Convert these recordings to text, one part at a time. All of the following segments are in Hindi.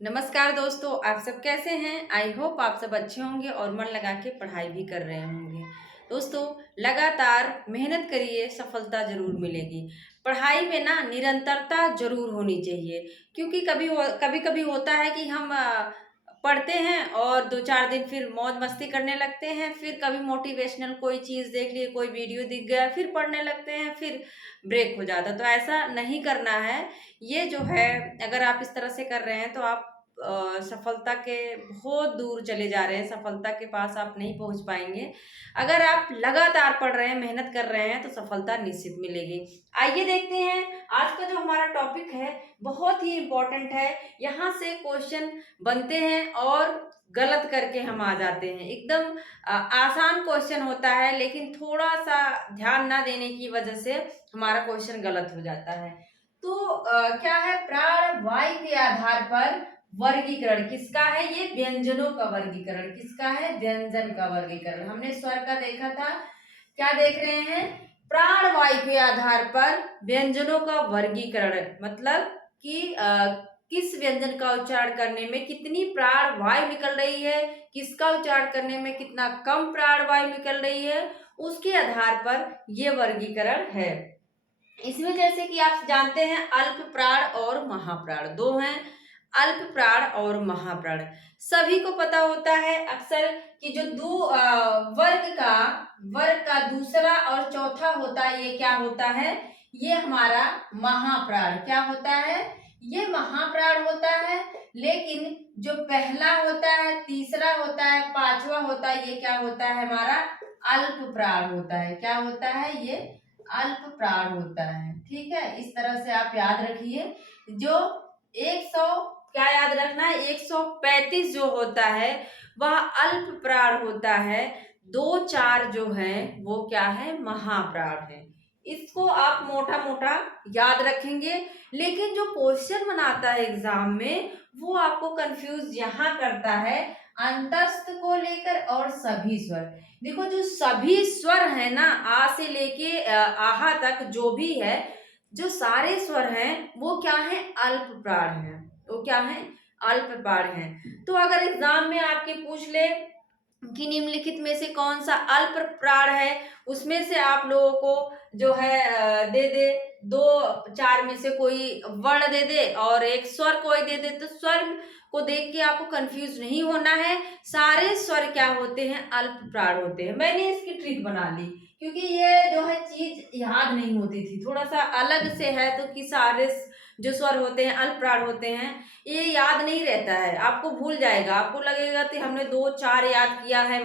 नमस्कार दोस्तों, आप सब कैसे हैं? आई होप आप सब अच्छे होंगे और मन लगा के पढ़ाई भी कर रहे होंगे। दोस्तों, लगातार मेहनत करिए, सफलता ज़रूर मिलेगी। पढ़ाई में ना निरंतरता ज़रूर होनी चाहिए, क्योंकि कभी-कभी होता है कि हम पढ़ते हैं और 2-4 दिन फिर मौज-मस्ती करने लगते हैं, फिर कभी मोटिवेशनल कोई चीज़ देख लिए, कोई वीडियो दिख गया, फिर पढ़ने लगते हैं, फिर ब्रेक हो जाता है। तो ऐसा नहीं करना है। ये जो है, अगर आप इस तरह से कर रहे हैं तो आप सफलता के बहुत दूर चले जा रहे हैं, सफलता के पास आप नहीं पहुंच पाएंगे। अगर आप लगातार पढ़ रहे हैं, मेहनत कर रहे हैं तो सफलता निश्चित मिलेगी। आइए देखते हैं, आज का जो हमारा टॉपिक है बहुत ही इम्पोर्टेंट है। यहाँ से क्वेश्चन बनते हैं और गलत करके हम आ जाते हैं। एकदम आसान क्वेश्चन होता है, लेकिन थोड़ा सा ध्यान ना देने की वजह से हमारा क्वेश्चन गलत हो जाता है। तो क्या है, प्राण वायु के आधार पर वर्गीकरण किसका है? ये व्यंजनों का वर्गीकरण किसका है? व्यंजन का वर्गीकरण। हमने स्वर का देखा था, क्या देख रहे हैं? प्राण वायु के आधार पर व्यंजनों का वर्गीकरण, मतलब कि किस व्यंजन का उच्चारण करने में कितनी प्राण वायु निकल रही है, किसका उच्चारण करने में कितना कम प्राण वायु निकल रही है, उसके आधार पर यह वर्गीकरण है। इसमें जैसे कि आप जानते हैं, अल्प प्राण और महाप्राण दो हैं। अल्प प्राण और महाप्राण सभी को पता होता है अक्सर कि जो दो वर्ग का दूसरा और चौथा होता है, ये क्या होता है? ये हमारा महाप्राण क्या होता है? ये महाप्राण होता है। लेकिन जो पहला होता है, तीसरा होता है, पांचवा होता है, ये क्या होता है? हमारा अल्प प्राण होता है। क्या होता है? ये अल्प प्राण होता है। ठीक है, इस तरह से आप याद रखिए। जो 100, क्या याद रखना है, 135 जो होता है वह अल्प प्राण होता है। 2-4 जो है वो क्या है? महाप्राण है। इसको आप मोटा मोटा याद रखेंगे। लेकिन जो क्वेश्चन बनाता है एग्जाम में, वो आपको कंफ्यूज यहाँ करता है अंतस्थ को लेकर और सभी स्वर। देखो, जो सभी स्वर है ना, आ से लेके आहा तक जो भी है, जो सारे स्वर हैं वो क्या है? अल्प प्राण है। वो क्या है? अल्प प्राण है। तो अगर एग्जाम में आपके पूछ ले कि निम्नलिखित में से कौन सा अल्प प्राण है, उसमें से आप लोगों को जो है दे दे, 2-4 में से कोई वर्ण दे दे और एक स्वर कोई दे दे, तो स्वर को देख के आपको कंफ्यूज नहीं होना है। सारे स्वर क्या होते हैं? अल्प प्राण होते हैं। मैंने इसकी ट्रिक बना ली, क्योंकि ये जो है चीज याद नहीं होती थी, थोड़ा सा अलग से है, तो कि सारे जो स्वर होते हैं अल्प प्राण होते हैं, ये याद नहीं रहता है, आपको भूल जाएगा। आपको लगेगा कि हमने 2-4 याद किया है।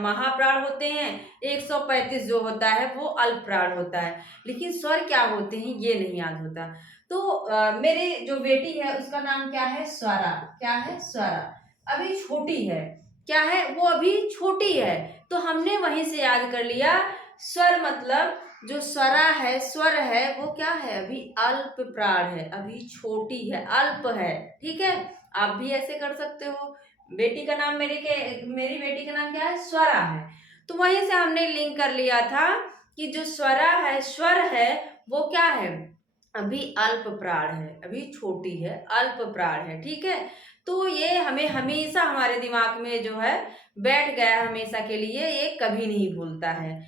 महाप्राण होते हैं, 135 जो होता है वो अल्प प्राण होता है, लेकिन स्वर क्या होते हैं ये नहीं याद होता। तो मेरी जो बेटी है उसका नाम क्या है? स्वरा। क्या है? स्वरा। अभी छोटी है। क्या है? वो अभी छोटी है। तो हमने वहीं से याद कर लिया, स्वर मतलब जो स्वरा है, स्वर है, वो क्या है? अभी अल्प प्राण है, अभी छोटी है, अल्प है। ठीक है, आप भी ऐसे कर सकते हो। बेटी का नाम मेरी बेटी का नाम क्या है? स्वरा है। तो वहीं से हमने लिंक कर लिया था कि जो स्वरा है, स्वर है, वो क्या है? अभी अल्प प्राण है, अभी छोटी है, अल्प प्राण है। ठीक है, तो ये हमें हमेशा हमारे दिमाग में जो है बैठ गया है, हमेशा के लिए, ये कभी नहीं भूलता है।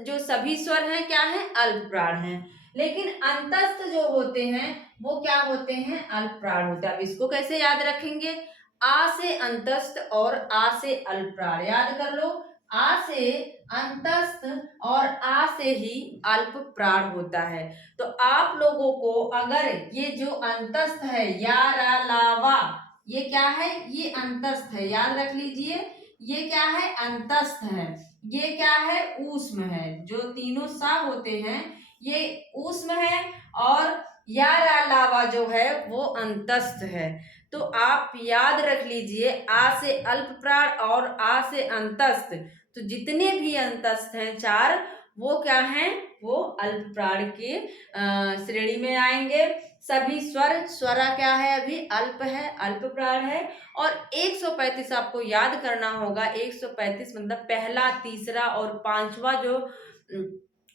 जो सभी स्वर हैं क्या है? अल्प प्राण हैं। लेकिन अंतस्थ जो होते हैं वो क्या होते हैं? अल्प प्राण होते हैं। अब इसको कैसे याद रखेंगे? आ से अंतस्थ और आ से अल्प प्राण याद कर लो। आ से अंतस्थ और आ से ही अल्प प्राण होता है। तो आप लोगों को अगर ये जो अंतस्थ है, या रा ला वा, ये क्या है? ये अंतस्थ है, याद रख लीजिए। ये क्या है? अंतस्थ है। ये क्या है? ऊष्म है। जो तीनों सा होते हैं ये ऊष्म है, और या रा ला वा जो है वो अंतस्थ है। तो आप याद रख लीजिए, आ से अल्प प्राण और आ से अंतस्थ। तो जितने भी अंतस्थ हैं 4, वो क्या हैं? वो अल्प प्राण की श्रेणी में आएंगे। सभी स्वरा क्या है? अभी अल्प है, अल्प प्राण है। और 135 आपको याद करना होगा। 135 मतलब पहला, तीसरा और पांचवा जो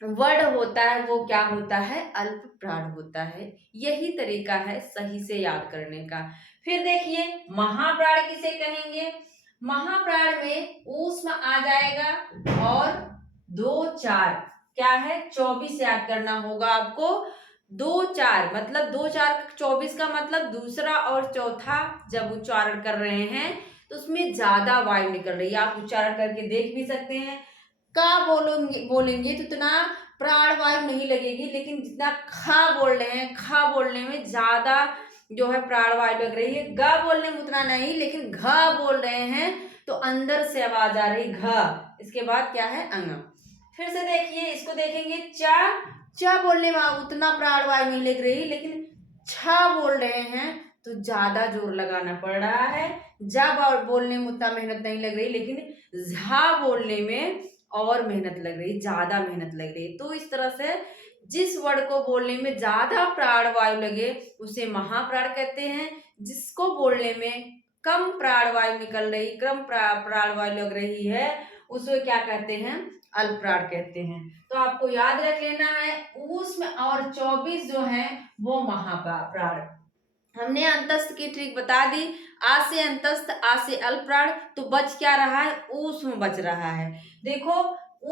वर्ड होता है वो क्या होता है? अल्प प्राण होता है। यही तरीका है सही से याद करने का। फिर देखिए महाप्राण किसे कहेंगे, महाप्राण में ऊष्म आ जाएगा और 2 4 क्या है 24 याद करना होगा आपको। 2 4 मतलब 2 4 24 का मतलब दूसरा और चौथा जब उच्चारण कर रहे हैं तो उसमें ज्यादा वायु निकल रही है। आप उच्चारण करके देख भी सकते हैं। का बोलेंगे तो इतना प्राण वायु नहीं लगेगी, लेकिन जितना खा बोल रहे हैं, खा बोलने में ज्यादा जो है प्राण वायु लग रही है। ग बोलने में उतना नहीं, लेकिन घ बोल रहे हैं तो अंदर से आवाज आ रही घ। इसके बाद क्या है अंग। फिर से देखिए इसको देखेंगे चा बोलने में उतना प्राण वायु नहीं लग रही, लेकिन छा बोल रहे हैं तो ज्यादा जोर लगाना पड़ रहा है। जा बोलने में उतना मेहनत नहीं लग रही, लेकिन झा बोलने में और मेहनत लग रही, ज्यादा मेहनत लग रही। तो इस तरह से जिस वर्ड को बोलने में ज्यादा प्राण वायु लगे उसे महाप्राण कहते हैं। जिसको बोलने में कम प्राण वायु निकल रही, कम प्राण वायु लग रही है उसे क्या कहते हैं, अल्पप्राण कहते हैं। तो आपको याद रख लेना है ऊष्म और 24 जो है वो महाप्राण। हमने अंतस्थ की ट्रिक बता दी, आ से अंतस्थ, आ से अल्पप्राण, तो बच क्या रहा है, ऊष्म बच रहा है। देखो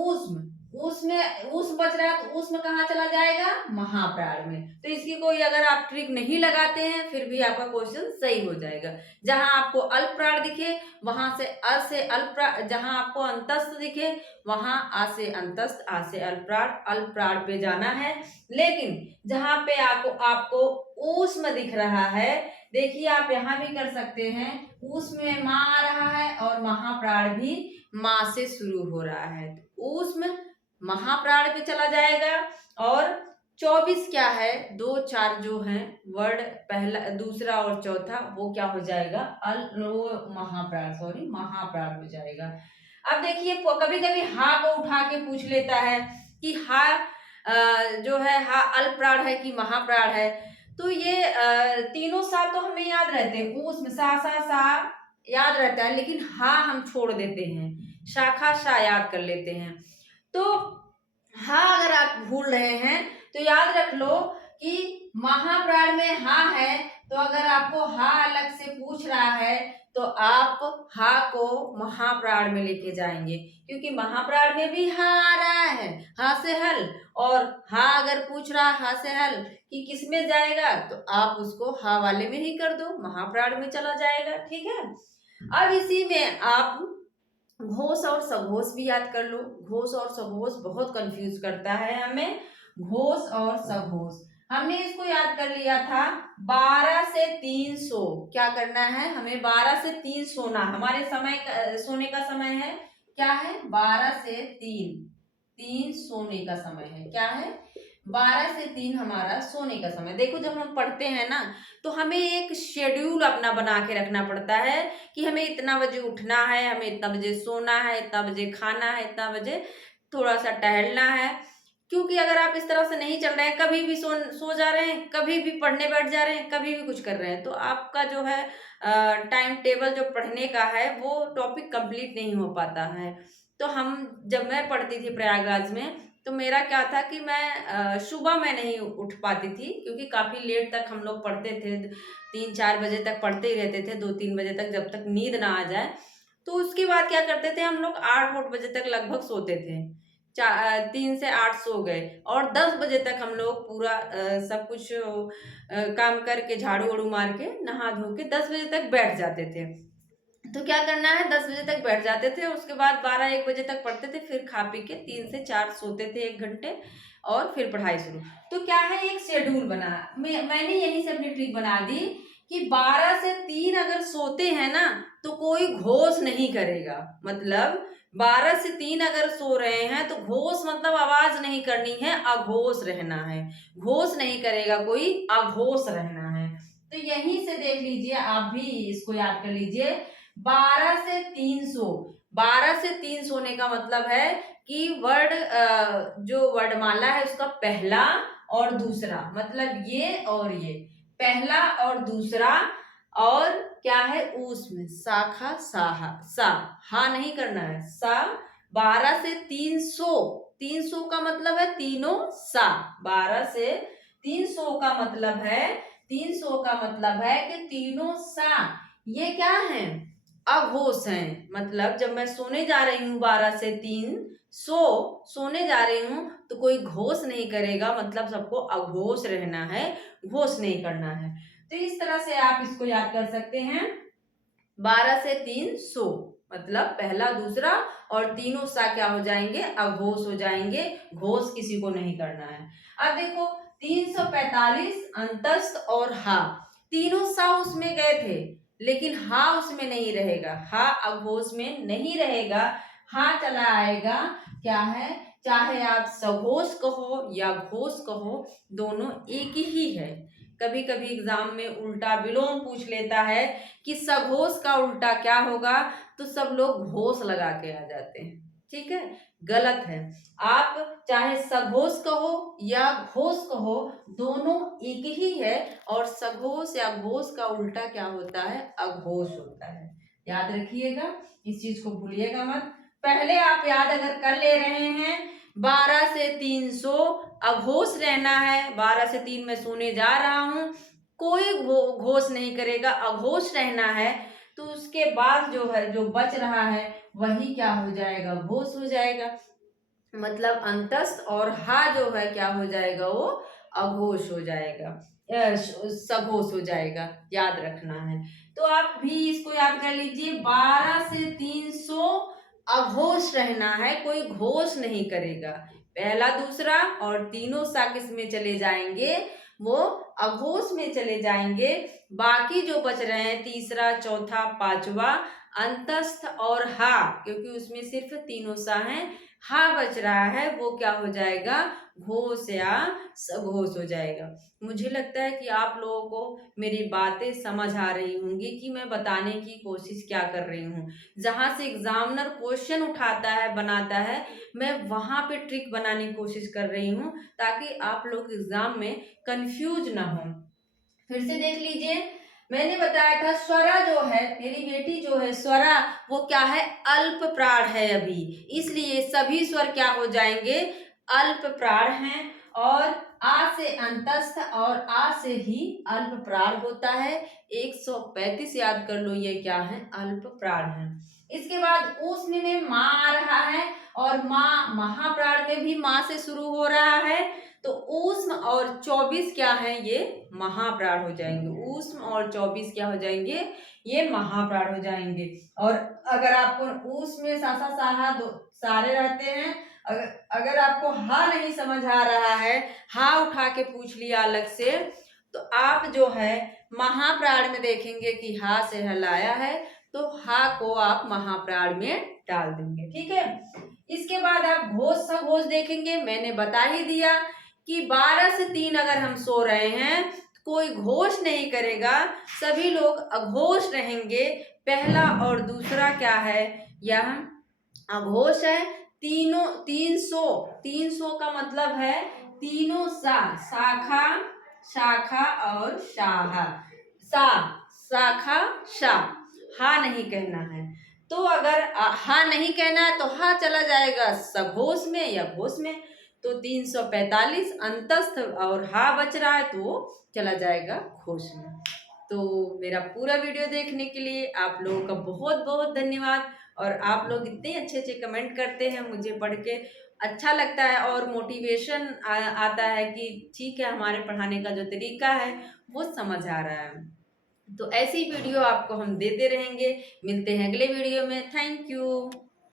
ऊष्म ऊष्म बच रहा है तो ऊष्म कहाँ चला जाएगा, महाप्राण में। तो इसकी कोई अगर आप ट्रिक नहीं लगाते हैं फिर भी आपका क्वेश्चन सही हो जाएगा। जहां आपको अल्पप्राण दिखे वहां से अ से अल्पप्राण, जहां आपको अंतस्थ दिखे वहां आ से अंतस्थ, आ से अल्पप्राण पे जाना है। लेकिन जहां पे आपको ऊष्म दिख रहा है, देखिए आप यहाँ भी कर सकते हैं, ऊष्म में माँ आ रहा है और महाप्राण भी माँ से शुरू हो रहा है। तो ऊष्म महाप्राण पे चला जाएगा। और 24 क्या है, 2 4 जो है वर्ड पहला दूसरा और चौथा वो क्या हो जाएगा, महाप्राण हो जाएगा। अब देखिए कभी कभी हा को उठा के पूछ लेता है कि हा जो है हा अल्पप्राण है कि महाप्राण है। तो ये तीनों सा तो हमें याद रहते हैं, ऊष्म सा याद रहता है, लेकिन हा हम छोड़ देते हैं, शाखा शा याद कर लेते हैं। तो हा अगर आप भूल रहे हैं तो याद रख लो कि महाप्राण में हा है, तो अगर आपको हा अलग से पूछ रहा है तो आप हा को महाप्राण में लेके जाएंगे, क्योंकि महाप्राण में भी हा आ रहा है, हा से हल। और हा अगर पूछ रहा हा से हल कि किस में जाएगा तो आप उसको हा वाले में ही कर दो, महाप्राण में चला जाएगा। ठीक है। अब इसी में आप घोष और सघोष भी याद कर लो। घोष और सघोष बहुत कंफ्यूज करता है हमें। घोष और सघोष हमने इसको याद कर लिया था, 12 से 300 क्या करना है हमें, 12 से 3 सोना हमारे सोने का समय है। क्या है, 12 से 3 सोने का समय है। क्या है, 12 से 3 हमारा सोने का समय। देखो जब हम पढ़ते हैं ना तो हमें एक शेड्यूल अपना बना के रखना पड़ता है कि हमें इतना बजे उठना है, हमें इतना बजे सोना है, इतना बजे खाना है, इतना बजे थोड़ा सा टहलना है। क्योंकि अगर आप इस तरह से नहीं चल रहे हैं, कभी भी सो जा रहे हैं, कभी भी पढ़ने बैठ जा रहे हैं, कभी भी कुछ कर रहे हैं, तो आपका जो है टाइम टेबल जो पढ़ने का है वो टॉपिक कंप्लीट नहीं हो पाता है। तो जब मैं पढ़ती थी प्रयागराज में तो मेरा क्या था कि मैं सुबह में नहीं उठ पाती थी, क्योंकि काफ़ी लेट तक हम लोग पढ़ते थे, 3 4 बजे तक पढ़ते ही रहते थे, 2 3 बजे तक, जब तक नींद ना आ जाए। तो उसके बाद क्या करते थे हम लोग, 8 बजे तक लगभग सोते थे। 3 से 8 सो गए और 10 बजे तक हम लोग पूरा सब कुछ काम करके झाड़ू वाड़ू मार के नहा धो के 10 बजे तक बैठ जाते थे। तो क्या करना है, 10 बजे तक बैठ जाते थे, उसके बाद 12 1 बजे तक पढ़ते थे, फिर खा पी के 3 से 4 सोते थे 1 घंटे और फिर पढ़ाई शुरू। तो क्या है, एक शेड्यूल बना। मैंने यहीं से अपनी ट्रिक बना दी कि 12 से 3 अगर सोते हैं ना तो कोई घोष नहीं करेगा। मतलब 12 से 3 अगर सो रहे हैं तो घोष मतलब आवाज नहीं करनी है, अघोष रहना है। घोष नहीं करेगा कोई, अघोष रहना है। तो यहीं से देख लीजिए, आप भी इसको याद कर लीजिए। 12 से 300, 12 से 3 सोने का मतलब है कि जो वर्णमाला है उसका पहला और दूसरा, मतलब ये और ये, पहला और दूसरा, और क्या है ऊष्म, शाखा साहा, सा, हा नहीं करना है, सा। 12 से 300, 300 का मतलब है तीनों सा। 12 से 300 का मतलब है 300 का मतलब है कि तीनों सा ये क्या है, अघोष हैं। मतलब जब मैं सोने जा रही हूँ 12 से 3 सोने जा रही हूँ तो कोई घोष नहीं करेगा, मतलब सबको अघोष रहना है, घोष नहीं करना है। तो इस तरह से आप इसको याद कर सकते हैं। 12 से 3 100 मतलब पहला दूसरा और तीनों सा क्या हो जाएंगे, अघोष हो जाएंगे, घोष किसी को नहीं करना है। अब देखो 345 अंतस्थ और हा, तीनों सा उसमें गए थे लेकिन हा उसमें नहीं रहेगा, हा अघोष में नहीं रहेगा, हा चला आएगा। क्या है, चाहे आप सघोष कहो या घोष कहो, दोनों एक ही है। कभी कभी एग्जाम में उल्टा विलोम पूछ लेता है कि सघोष का उल्टा क्या होगा, तो सब लोग घोष लगा के आ जाते हैं। ठीक है, गलत है। आप चाहे सघोष कहो या घोष कहो, दोनों एक ही है, और सघोष या घोष का उल्टा क्या होता है, अघोष होता है। याद रखिएगा, इस चीज को भूलिएगा मत। पहले आप याद अगर कर ले रहे हैं, 12 से 300 अघोष रहना है, 12 से 3 में सोने जा रहा हूं, कोई घोष नहीं करेगा, अघोष रहना है। तो उसके बाद जो है, जो बच रहा है वही क्या हो जाएगा, घोष हो जाएगा। मतलब अंतस्थ और हा जो है क्या हो जाएगा, वो अघोष हो जाएगा, सघोष हो जाएगा। याद रखना है। तो आप भी इसको याद कर लीजिए, 12 से 300 अघोष रहना है, कोई घोष नहीं करेगा। पहला दूसरा और तीनों सा किस में चले जाएंगे, वो अघोष में चले जाएंगे। बाकी जो बच रहे हैं तीसरा चौथा पांचवा अंतस्थ और हा, क्योंकि उसमें सिर्फ तीनों सा हैं, हा बच रहा है, वो क्या हो जाएगा, घोष या सघोष हो जाएगा। मुझे लगता है कि आप लोगों को मेरी बातें समझ आ रही होंगी कि मैं बताने की कोशिश क्या कर रही हूँ। जहाँ से एग्जामिनर क्वेश्चन उठाता है, बनाता है, मैं वहाँ पे ट्रिक बनाने की कोशिश कर रही हूँ, ताकि आप लोग एग्जाम में कंफ्यूज ना हो। फिर से देख लीजिए, मैंने बताया था स्वरा जो है, मेरी बेटी जो है स्वरा, वो क्या है, अल्प प्राण है अभी, इसलिए सभी स्वर क्या हो जाएंगे, अल्प प्राण हैं। और आ से अंतस्थ और आ से ही अल्प प्राण होता है। 135 याद कर लो, ये क्या है, अल्प प्राण है। इसके बाद ऊष्म में माँ आ रहा है, और माँ महाप्राण में भी माँ से शुरू हो रहा है, तो ऊष्म और 24 क्या है, ये महाप्राण हो जाएंगे। ऊष्म और 24 क्या हो जाएंगे, ये महाप्राण हो जाएंगे। और अगर आपको ऊष्म में सा साहा दो सारे रहते हैं, अगर आपको हा नहीं समझ आ रहा है, हा उठा के पूछ लिया अलग से, तो आप जो है महाप्राण में देखेंगे कि हा से हलाया है, तो हा को आप महाप्राण में डाल देंगे। ठीक है, इसके बाद आप घोष सघोष देखेंगे। मैंने बता ही दिया कि 12 से 3 अगर हम सो रहे हैं, कोई घोष नहीं करेगा, सभी लोग अघोष रहेंगे। पहला और दूसरा क्या है, यह अघोष है। तीनों 300 का मतलब है तीनों सा, शाखा शाखा और शाहा, सा शाखा शा, हा नहीं कहना है। तो अगर हा नहीं कहना है तो हा चला जाएगा सघोष में या घोष में। तो 345 अंतस्थ और हा बच रहा है, तो वो चला जाएगा घोष में। तो मेरा पूरा वीडियो देखने के लिए आप लोगों का बहुत बहुत धन्यवाद। और आप लोग इतने अच्छे अच्छे कमेंट करते हैं, मुझे पढ़ के अच्छा लगता है और मोटिवेशन आता है कि ठीक है, हमारे पढ़ाने का जो तरीका है वो समझ आ रहा है। तो ऐसी वीडियो आपको हम देते रहेंगे। मिलते हैं अगले वीडियो में। Thank you.